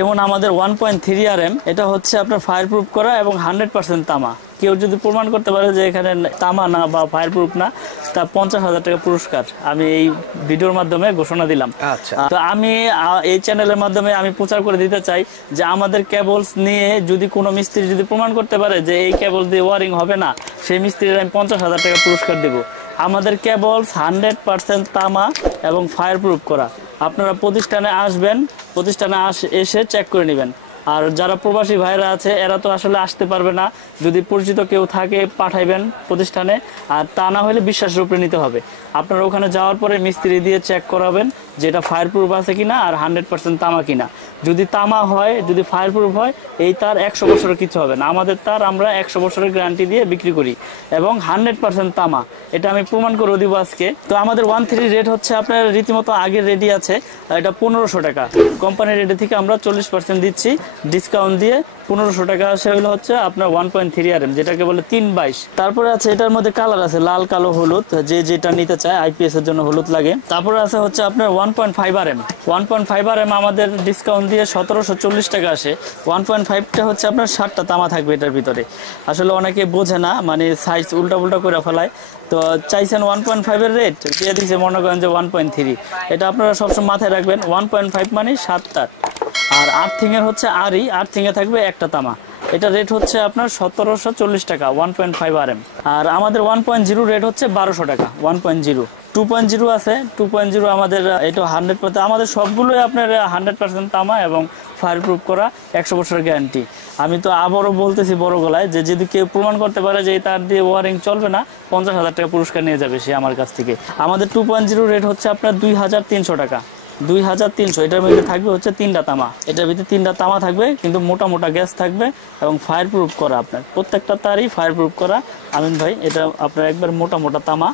যেমন আমাদের 1.3 RM এটা হচ্ছে আপনার ফায়ার প্রুফ করা এবং 100% তামা। কেউ যদি প্রমাণ করতে পারে যে এখানে তামা না বা ফায়ার প্রুফ না, তা 50,000 টাকা পুরস্কার আমি এই ভিডিওর মাধ্যমে ঘোষণা দিলাম। আচ্ছা, তো আমি এই চ্যানেলের মাধ্যমে আমি প্রচার করে দিতে চাই যে আমাদের কেবলস নিয়ে যদি কোনো মিস্ত্রি যদি প্রমাণ করতে পারে যে এই কেবল দিয়ে ওয়ারিং হবে না, সেই মিস্ত্রির আমি 50,000 টাকা পুরস্কার দেব। আমাদের কেবলস 100% তামা এবং ফায়ার প্রুফ করা। আপনারা প্রতিষ্ঠানে আসবেন, প্রতিষ্ঠানে এসে চেক করে নেবেন। আর যারা প্রবাসী ভাইরা আছে এরা তো আসলে আসতে পারবে না, যদি পরিচিত কেউ থাকে পাঠাইবেন প্রতিষ্ঠানে, আর তা না হলে বিশ্বাসের উপরে নিতে হবে। আপনারা ওখানে যাওয়ার পরে মিস্ত্রি দিয়ে চেক করাবেন যে এটা ফায়ার প্রুফ আছে কিনা আর 100% তামা কিনা। যদি তামা হয়, যদি ফায়ার প্রুফ হয়, এই তার 100 বছরের কিছু হবে না। আমাদের তার আমরা 100 বছরের গ্যারান্টি দিয়ে বিক্রি করি এবং 100% তামা, এটা আমি প্রমাণ করে দিব আজকে। তো আমাদের 1.3 রেট হচ্ছে আপনার রীতিমতো আগের রেডি আছে, এটা 1500 টাকা। কোম্পানির রেটে থেকে আমরা 40% দিচ্ছি ডিসকাউন্ট দিয়ে। 1500 টাকা আসে হলো হচ্ছে আপনার 1.3 RM, যেটাকে বলে 322। তারপরে আছে এটার মধ্যে কালার আছে লাল, কালো, হলুদ, যে যেটা নিতে চায়। IPS এর জন্য হলুদ লাগে। তারপরে আছে হচ্ছে আপনার 1.5 RM। 1.5 RM আমাদের ডিসকাউন্ট দিয়ে 1740 টাকা আসে। 1.5টা হচ্ছে আপনার 60টা তামা থাকবে এটার ভিতরে। আসলে অনেকে বোঝে না, মানে সাইজ উল্টা পুল্টা করে ফেলায়। তো চাইছেন 1.5 এর রেট, দিয়ে দিচ্ছে মনে করেন যে 1.3। এটা আপনারা সবসময় মাথায় রাখবেন, 1.5 মানে 7টা। আর আর্থিং এর হচ্ছে আর্থিং এ থাকবে একটা তামা। এটা রেট হচ্ছে আপনার 1740 টাকা 1.5 RM। আর আমাদের 1.0 রেট হচ্ছে 1200 টাকা 1.0। 2.0 আছে, 2.0 আমাদের এটা 100%। আমাদের সবগুলোই আপনার 100% তামা এবং ফায়ার প্রুফ করা, 100 বছরের গ্যারান্টি। আমি তো আবারও বলতেছি বড় গলায় যে যদি কেউ প্রমাণ করতে পারে যে তার দিয়ে ওয়ারিং চলবে না, 50,000 টাকা পুরস্কার নিয়ে যাবে সে আমার কাছ থেকে। আমাদের 2.0 রেট হচ্ছে আপনার 2300 টাকা 2300। এটার মধ্যে থাকবে হচ্ছে 3টা তামা। এটার ভিতরে 3টা তামা থাকবে, কিন্তু মোটা মোটা গ্যাস থাকবে এবং ফায়ার প্রুফ করা। আপনার প্রত্যেকটা তারই ফায়ার প্রুফ করা আমিন ভাই। এটা আপনার একবার মোটা মোটা তামা,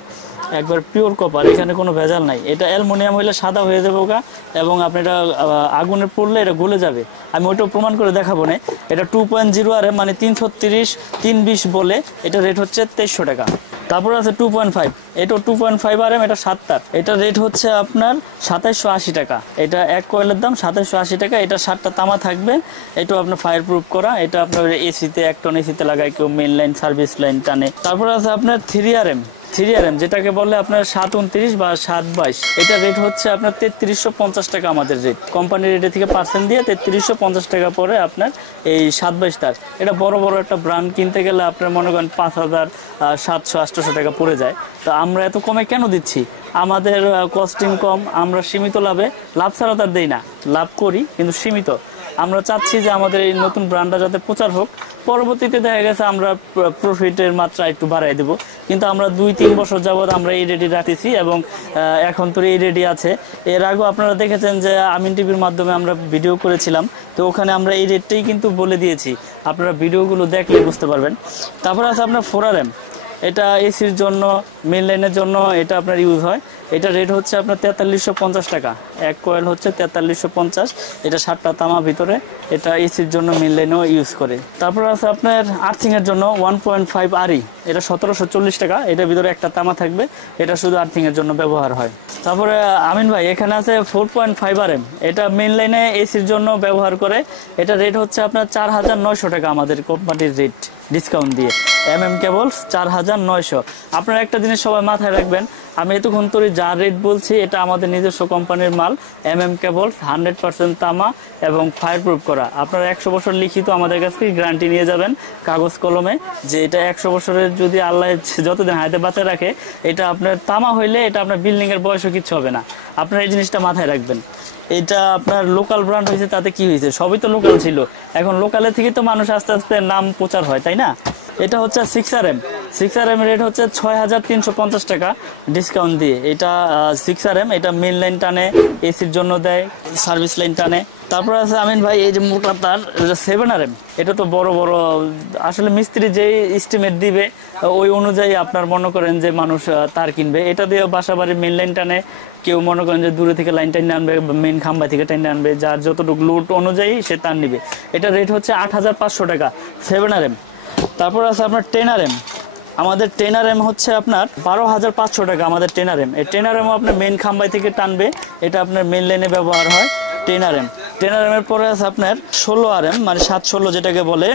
একবার পিওর কপার, এখানে কোনো ভেজাল নাই। এটা অ্যালুমিনিয়াম হইলে সাদা হয়ে যাবে ওটা, এবং আপনি এটা আগুনে পড়লে এটা গলে যাবে। আমি ওইটাও প্রমাণ করে দেখাবো না। এটা 2.0 RM, মানে 330 320 বলে। এটা রেট হচ্ছে 2300 টাকা। তারপর আছে 2.5, এটা 2.5 RM, এটা 7টা। এটা রেট হচ্ছে আপনার 2780 টাকা। এটা এক কয়েলের দাম 2780 টাকা। এটা 7টা তামা থাকবে। এটাও আপনার ফায়ার প্রুফ করা। এটা আপনার এসিতে 1 টন এসিতে লাগায় কেউ, মেইন লাইন সার্ভিস লাইন টানে। তারপর আছে আপনার 3 RM, যেটাকে বলে আপনার 729 বা 722। এটা রেট হচ্ছে আপনার 3350 টাকা আমাদের রেট। কোম্পানির রেটে থেকে পার্সেন্ট দিয়ে 3350 টাকা পরে আপনার এই 722 তার। এটা বড় বড় একটা ব্র্যান্ড কিনতে গেলে আপনার মনে করেন 5700-800 টাকা পড়ে যায়। তো আমরা এত কমে কেন দিচ্ছি? আমাদের কস্টিং কম, আমরা সীমিত লাভ ছাড়া তার দেই না, লাভ করি কিন্তু সীমিত। আমরা চাচ্ছি যে আমাদের এই নতুন ব্র্যান্ডটা যাতে প্রচার হোক। পরবর্তীতে দেখা গেছে আমরা প্রফিটের মাত্রা একটু বাড়াই দেব, কিন্তু আমরা 2-3 বছর যাবৎ আমরা এই রেডি রাখতেছি এবং এখন তো এই রেডি আছে। এর আগেও আপনারা দেখেছেন যে আমিন টিভির মাধ্যমে আমরা ভিডিও করেছিলাম, তো ওখানে আমরা এই রেটটাই কিন্তু বলে দিয়েছি। আপনারা ভিডিওগুলো দেখলে বুঝতে পারবেন। তারপরে আছে আপনার 4 RM। এটা এসির জন্য, মেইন লাইনের জন্য এটা আপনার ইউজ হয়। এটা রেট হচ্ছে আপনার 4350 টাকা। এক কয়েল হচ্ছে 4350। এটা 7টা তামা ভিতরে। এটা এসির জন্য, মেইন লাইনেও ইউজ করে। তারপর আছে আপনার আর্থিং এর জন্য 1.5 RE। এটা 1740 টাকা। এটার ভিতরে একটা তামা থাকবে। এটা শুধু আর্থিং এর জন্য ব্যবহার হয়। তারপরে আমিন ভাই এখানে আছে 4.5 RM। এটা মেইন লাইনে এসির জন্য ব্যবহার করে। এটা রেট হচ্ছে আপনার 4900 টাকা আমাদের কোম্পানির রেট ডিসকাউন্ট দিয়ে। কেবলস 4900। আপনারা একটা জিনিস সবাই মাথায় রাখবেন, আমি এতক্ষণ ধরে যা রেট বলছি এটা আমাদের নিজস্ব কোম্পানির মাল। কেবলস 100% তামা এবং ফায়ার প্রুফ করা। আপনারা 100 বছর লিখিত আমাদের কাছ থেকে গ্যারান্টি নিয়ে যাবেন কাগজ কলমে, যে এটা 100 বছরের যদি আল্লাহ যতদিন হাতে বাঁচা রাখে, এটা আপনার তামা হইলে এটা আপনার বিল্ডিং এর বয়সও কিছু হবে না। আপনারা এই জিনিসটা মাথায় রাখবেন। এটা আপনার লোকাল ব্র্যান্ড হয়েছে, তাতে কি হয়েছে? সবই তো লোকাল ছিল। এখন লোকালের থেকে তো মানুষ আস্তে আস্তে নাম প্রচার হয়, তাই না? এটা হচ্ছে 6 RM। 6 RM রেট হচ্ছে 6350 টাকা ডিসকাউন্ট দিয়ে। এটা 6 RM। এটা মেইন লাইন টানে, এসির জন্য দেয়, সার্ভিস লাইন টানে। তারপর আছে আমিন ভাই এই যে মোটা তার 7 RM। এটা তো বড় বড়, আসলে মিস্ত্রি যেই এস্টিমেট দিবে ওই অনুযায়ী আপনার মনে করেন যে মানুষ তার কিনবে। এটা দিয়ে বাসা বাড়ির মেইন লাইন টানে, কেউ মনে করেন যে দূরে থেকে লাইন টাইনে আনবে, মেইন খাম্বা থেকে টাইনে আনবে, যার যতটুকু লোড অনুযায়ী সে তার নিবে। এটা রেট হচ্ছে 8500 টাকা 7 RM। তারপর আছে আপনার 10 RM। আমাদের 10 RM হচ্ছে আপনার 12500 টাকা আমাদের 10 RM। এই 10 RM আপনার মেইন খাম্বাই থেকে টানবে। এটা আপনার মেইন লাইনে ব্যবহার হয় 10 RM। 10 এর পরে আছে আপনার 16 মানে 716 যেটাকে বলে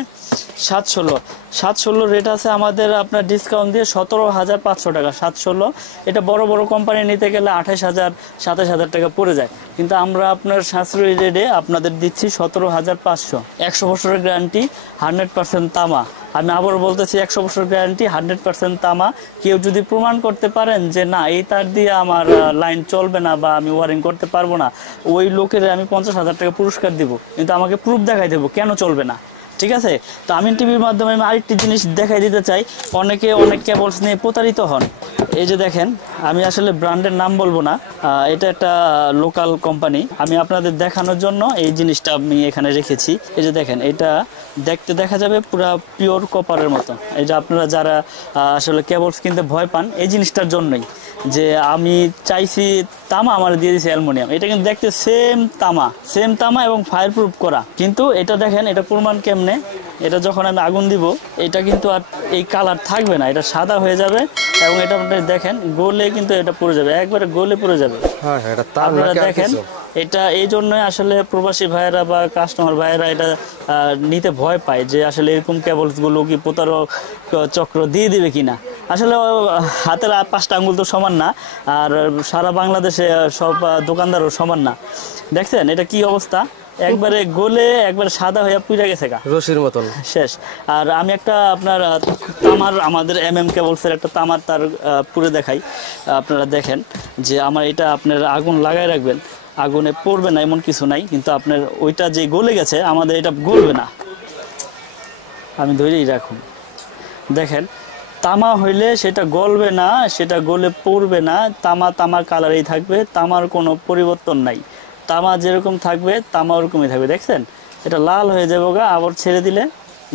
716 রেট আছে আমাদের আপনার ডিসকাউন্ট দিয়ে 17,500 টাকা। 716 এটা বড় বড় কোম্পানি নিতে গেলে 28,000 27,000 টাকা পড়ে যায়, কিন্তু আমরা আপনার সাশ্রয়ী রেটে আপনাদের দিচ্ছি 17,500। 100 বছরের গ্যারান্টি, 100% তামা। আমি আবার বলতেছি 100 বছর গ্যারান্টি, 100% তামা। কেউ যদি প্রমাণ করতে পারেন যে না এই তার দিয়ে আমার লাইন চলবে না বা আমি ওয়ারিং করতে পারবো না, ওই লোকের আমি 50,000 টাকা পুরস্কার দিব, কিন্তু আমাকে প্রুফ দেখাই দেবো কেন চলবে না। ঠিক আছে? তো আমিন টিভির মাধ্যমে আমি আরেকটি জিনিস দেখাই দিতে চাই। অনেকে অনেক কেবলস নিয়ে প্রতারিত হন। এই যে দেখেন, আমি আসলে ব্র্যান্ডের নাম বলবো না, এটা একটা লোকাল কোম্পানি। আমি আপনাদের দেখানোর জন্য এই জিনিসটা আমি এখানে রেখেছি। এই যে দেখেন, এটা দেখতে দেখা যাবে পুরা পিওর কপারের মতো। এই যে আপনারা যারা আসলে কেবলস কিনতে ভয় পান এই জিনিসটার জন্যই, যে আমি চাইছি তামা, আমার দিয়ে দিয়েছি অ্যালুমিনিয়াম। এটা কিন্তু দেখতে সেম তামা এবং ফায়ার প্রুফ করা, কিন্তু এটা দেখেন এটা প্রমাণ কেমনে। এটা যখন আমি আগুন দিব এটা কিন্তু আর এই কালার থাকবে না, এটা সাদা হয়ে যাবে এবং এটা আপনি দেখেন গলে কিন্তু এটা পড়ে যাবে, একবারে গলে পড়ে যাবে। আপনারা দেখেন এটা এই জন্যই আসলে প্রবাসী ভাইয়েরা বা কাস্টমার ভাইয়েরা এটা নিতে ভয় পায়, যে আসলে এরকম কেবলসগুলো কি প্রতারক চক্র দিয়ে দিবে কিনা। আসলে হাতের 5টা আঙ্গুল তো সমান না, আর সারা বাংলাদেশে সব দোকানদারও সমান না। দেখছেন এটা কি অবস্থা, একবারে গলে একবারে সাদা হয়ে পুড়ে গেছে গা, রশির মতন শেষ। আর আমি একটা আপনার তামার, আমাদের কেবলসের একটা তামার তার পুড়ে দেখাই। আপনারা দেখেন যে আমার এটা আপনার আগুন লাগাই রাখবেন, আগুনে পড়বে না এমন কিছু নাই, কিন্তু আপনার ওইটা যে গলে গেছে আমাদের এটা গলবে না। আমি ধরেই রাখুন, দেখেন তামা হইলে সেটা গলবে না, সেটা গলে পড়বে না, তামার কালারেই থাকবে, তামার কোনো পরিবর্তন নাই। তামা যেরকম থাকবে তামা ওরকমই থাকবে। দেখছেন এটা লাল হয়ে যাবে গা, আবার ছেড়ে দিলে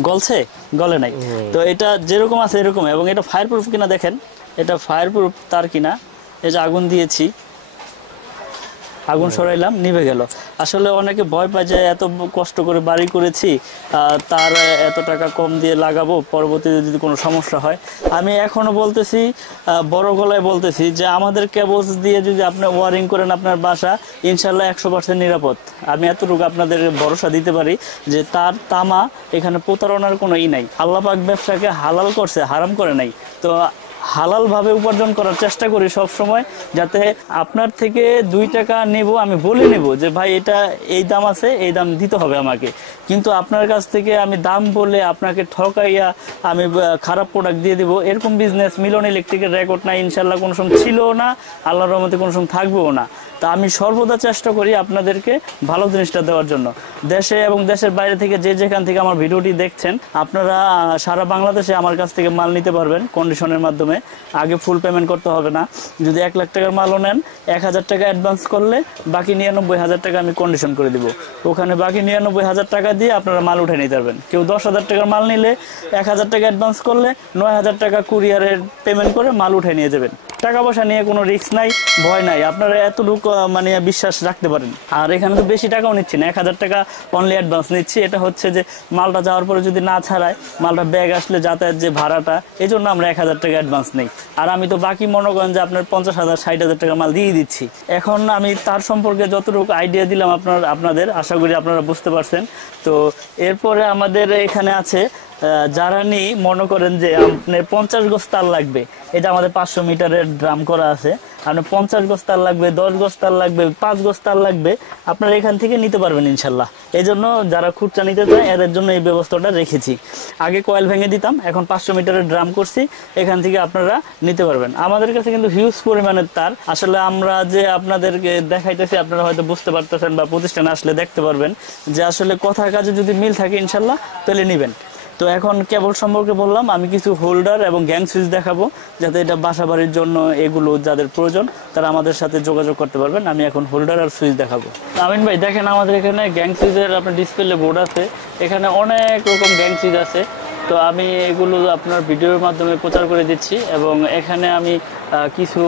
গলছে, গলে নাই। তো এটা যেরকম আছে এরকম। এবং এটা ফায়ার প্রুফ কিনা দেখেন, এটা ফায়ার প্রুফ তার কিনা। এই যে আগুন দিয়েছি, আগুন সরাইলাম, নিভে গেল। আসলে অনেকে ভয় পায় যে এত কষ্ট করে বাড়ি করেছি, তার এত টাকা কম দিয়ে লাগাবো, পরবর্তীতে যদি কোনো সমস্যা হয়। আমি এখনো বলতেছি, বড় গলায় বলতেছি, যে আমাদের কেবলস দিয়ে যদি আপনি ওয়ারিং করেন আপনার বাসা, ইনশাল্লাহ 100% নিরাপদ। আমি এতটুকু আপনাদের ভরসা দিতে পারি যে তার তামা এখানে প্রতারণার কোনো নাই। আল্লাহ পাক ব্যবসাকে হালাল করছে, হারাম করে নাই। তো হালাল ভাবে উপার্জন করার চেষ্টা করি সব সময়, যাতে আপনার থেকে 2 টাকা নেব, আমি বলে নেব যে ভাই এটা এই দাম আছে, এই দাম দিতে হবে আমাকে, কিন্তু আপনার কাছ থেকে আমি দাম বলে আপনাকে ঠকাইয়া আমি খারাপ প্রোডাক্ট দিয়ে দিব, এরকম বিজনেস মিলন ইলেকট্রিকের রেকর্ড না, ইনশাল্লাহ কোনো সময় ছিলও না, আল্লাহর রহমতে কোনো সময় থাকবেও না। তা আমি সর্বদা চেষ্টা করি আপনাদেরকে ভালো জিনিসটা দেওয়ার জন্য। দেশে এবং দেশের বাইরে থেকে যে যেখান থেকে আমার ভিডিওটি দেখছেন, আপনারা সারা বাংলাদেশে আমার কাছ থেকে মাল নিতে পারবেন কন্ডিশনের মাধ্যমে। আগে ফুল পেমেন্ট করতে হবে না। যদি 1 লাখ টাকার মালও নেন, 1,000 টাকা অ্যাডভান্স করলে বাকি 99,000 টাকা আমি কন্ডিশন করে দিব। ওখানে বাকি 99,000 টাকা দিয়ে আপনারা মাল উঠে নিতে পারবেন। কেউ 10,000 টাকার মাল নিলে 1,000 টাকা অ্যাডভান্স করলে 9,000 টাকা কুরিয়ারের পেমেন্ট করে মাল উঠে নিয়ে যাবেন। টাকা পয়সা নিয়ে কোনো রিস্ক নাই, ভয় নাই, আপনারা এতটুকু মানে বিশ্বাস রাখতে পারেন। আর এখানে তো বেশি টাকাও নিচ্ছি না, 1,000 টাকা অনলি অ্যাডভান্স নিচ্ছি। এটা হচ্ছে যে মালটা যাওয়ার পরে যদি না ছাড়ায়, মালটা ব্যাগ আসলে যাতায়াত যে ভাড়াটা, এই জন্য আমরা 1,000 টাকা অ্যাডভান্স নেই। আর আমি তো বাকি মনে করেন যে আপনার 50,000 60,000 টাকা মাল দিয়ে দিচ্ছি। এখন আমি তার সম্পর্কে যতটুকু আইডিয়া দিলাম আপনাদের, আশা করি আপনারা বুঝতে পারছেন। তো এরপরে আমাদের এখানে আছে যারা নিয়ে মনে করেন যে আপনার 50 গজ তার লাগবে, এটা আমাদের 500 মিটারের ড্রাম করা আছে। আপনার 50 গজ তার লাগবে, 10 গজ তার লাগবে, 5 গজ তার লাগবে, আপনারা এখান থেকে নিতে পারবেন ইনশাল্লাহ। এই জন্য যারা খুচরা নিতে চায় এদের জন্য এই ব্যবস্থাটা রেখেছি। আগে কয়েল ভেঙে দিতাম, এখন 500 মিটারের ড্রাম করছি, এখান থেকে আপনারা নিতে পারবেন। আমাদের কাছে কিন্তু হিউজ পরিমাণের তার। আসলে আমরা যে আপনাদেরকে দেখাইতেছি, আপনারা হয়তো বুঝতে পারতেছেন বা প্রতিষ্ঠানে আসলে দেখতে পারবেন যে আসলে কথার কাজে যদি মিল থাকে ইনশাল্লাহ তাহলে নেবেন। তো এখন কেবল সম্পর্কে বললাম, আমি কিছু হোল্ডার এবং গ্যাং সুইচ দেখাবো, যাতে এটা বাসা বাড়ির জন্য এগুলো যাদের প্রয়োজন তারা আমাদের সাথে যোগাযোগ করতে পারবেন। আমি এখন হোল্ডার আর সুইচ দেখাবো। আমিন ভাই দেখেন, আমাদের এখানে গ্যাং সুইচের আপনার ডিসপ্লে বোর্ড আছে, এখানে অনেক রকম গ্যাং সুইচ আছে। তো আমি এগুলো আপনার ভিডিওর মাধ্যমে প্রচার করে দিচ্ছি, এবং এখানে আমি কিছু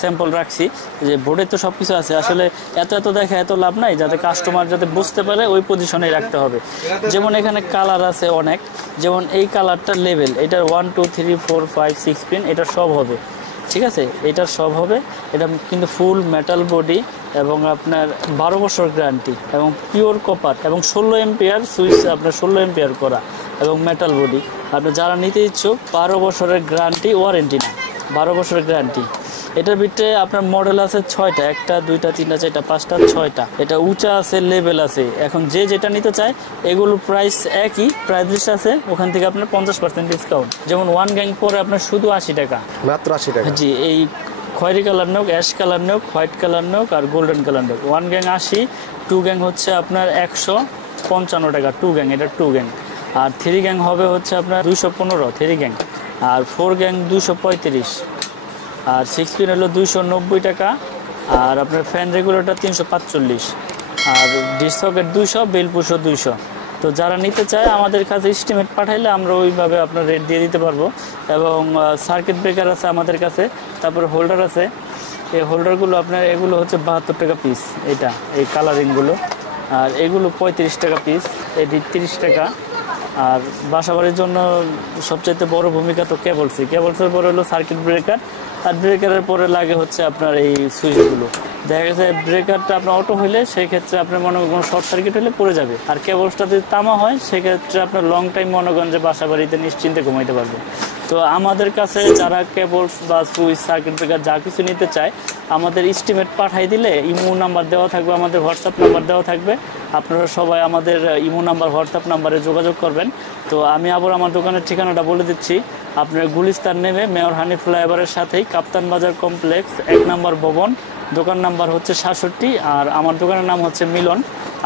স্যাম্পল রাখছি। যে বোর্ডে তো সব কিছু আছে, আসলে এত দেখে এত লাভ নাই, যাতে কাস্টমার যাতে বুঝতে পারে ওই পজিশনে রাখতে হবে। যেমন এখানে কালার আছে অনেক, যেমন এই কালারটার লেভেল, এটার 1 2 3 4 5 6 পিন, এটা সব হবে। ঠিক আছে, এটা সব হবে। এটা কিন্তু ফুল মেটাল বডি এবং আপনার 12 বছর গ্যারান্টি এবং পিওর কপার এবং 16 এম্পিয়ার সুইচ, আপনার 16 এম্পিয়ার করা এবং মেটাল বডি। আপনি যারা নিতে ইচ্ছুক 12 বছরের গ্যারান্টি, ওয়ারেন্টি না, 12 বছরের গ্যারান্টি। এটার ভিতরে আপনার মডেল আছে 6টা, 1টা 2টা 3টা 4টা 5টা 6টা। এটা উঁচা আছে, লেভেল আছে। এখন যে যেটা নিতে চায় এগুলো প্রাইস একই, প্রাইস আছে ওখান থেকে আপনার 50% ডিসকাউন্ট। যেমন 1 গ্যাং পরে আপনার শুধু 80 টাকা, মাত্র 80 টাকা। জি, এই খয়েরি কালার নোক, অ্যাশ কালার নোক, হোয়াইট কালার নোক আর গোল্ডেন কালার নোক। 1 গ্যাং 80, 2 গ্যাং হচ্ছে আপনার 155 টাকা 2 গ্যাং, এটা 2 গ্যাং। আর 3 গ্যাং হবে হচ্ছে আপনার 215 3 গ্যাং। আর 4 গ্যাং 235। আর 6 পিন হলো 290 টাকা। আর আপনার ফ্যান রেগুলেটর 345। আর ডিশ সকেট 200, বেল পুশও 200। তো যারা নিতে চায় আমাদের কাছে এস্টিমেট পাঠাইলে আমরা ওইভাবে আপনার রেট দিয়ে দিতে পারবো। এবং সার্কিট ব্রেকার আছে আমাদের কাছে, তারপরে হোল্ডার আছে। এই হোল্ডারগুলো আপনার এগুলো হচ্ছে 72 টাকা পিস, এটা এই কালারিংগুলো। আর এগুলো 35 টাকা পিস, এটি 30 টাকা। আর বাসাবাড়ির জন্য সবচাইতে বড় ভূমিকা তো কেবলসের পরে হলো সার্কিট ব্রেকার। আর ব্রেকারের পরে লাগে হচ্ছে আপনার এই সুইচগুলো। দেখা গেছে ব্রেকারটা আপনার অটো হইলে সেই ক্ষেত্রে আপনার মনে করেন শর্ট সার্কিট হলে পড়ে যাবে। আর কেবলসটা যদি তামা হয় সেক্ষেত্রে আপনার লং টাইম মনে করেন যে বাসা বাড়িতে নিশ্চিন্তে ঘুমাইতে পারবে। তো আমাদের কাছে যারা কেবলস বা সুইচ, সার্কিট ব্রেকার যা কিছু নিতে চায় আমাদের এস্টিমেট পাঠাই দিলে ইমো নাম্বার দেওয়া থাকবে, আমাদের হোয়াটসঅ্যাপ নাম্বার দেওয়া থাকবে। আপনারা সবাই আমাদের ইমো নাম্বার, হোয়াটসঅ্যাপ নাম্বারে যোগাযোগ করবেন। তো আমি আবার আমার দোকানের ঠিকানাটা বলে দিচ্ছি। আপনার গুলিস্তান নেমে মেয়র হানি ফ্লাইওভারের সাথেই কাপ্তান বাজার কমপ্লেক্স 1 নম্বর ভবন, দোকান নাম্বার হচ্ছে 67। আর আমার দোকানের নাম হচ্ছে মিলন,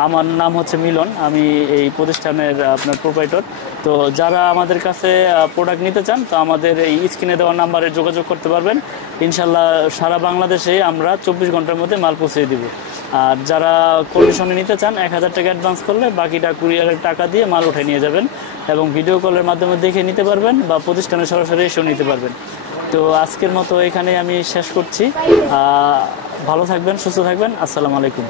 আমার নাম হচ্ছে মিলন, আমি এই প্রতিষ্ঠানের আপনার প্রোপাইটর। তো যারা আমাদের কাছে প্রোডাক্ট নিতে চান তো আমাদের এই স্ক্রিনে দেওয়া নাম্বারে যোগাযোগ করতে পারবেন। ইনশাল্লাহ সারা বাংলাদেশে আমরা 24 ঘন্টার মধ্যে মাল পৌঁছে দিব। আর যারা কন্ডিশনে নিতে চান 1000 টাকা অ্যাডভান্স করলে বাকিটা কুরিয়ারের টাকা দিয়ে মাল উঠে নিয়ে যাবেন এবং ভিডিও কলের মাধ্যমে দেখে নিতে পারবেন বা প্রতিষ্ঠানে সরাসরি এসেও নিতে পারবেন। তো আজকের মতো এখানে আমি শেষ করছি। ভালো থাকবেন, সুস্থ থাকবেন। আসসালামু আলাইকুম।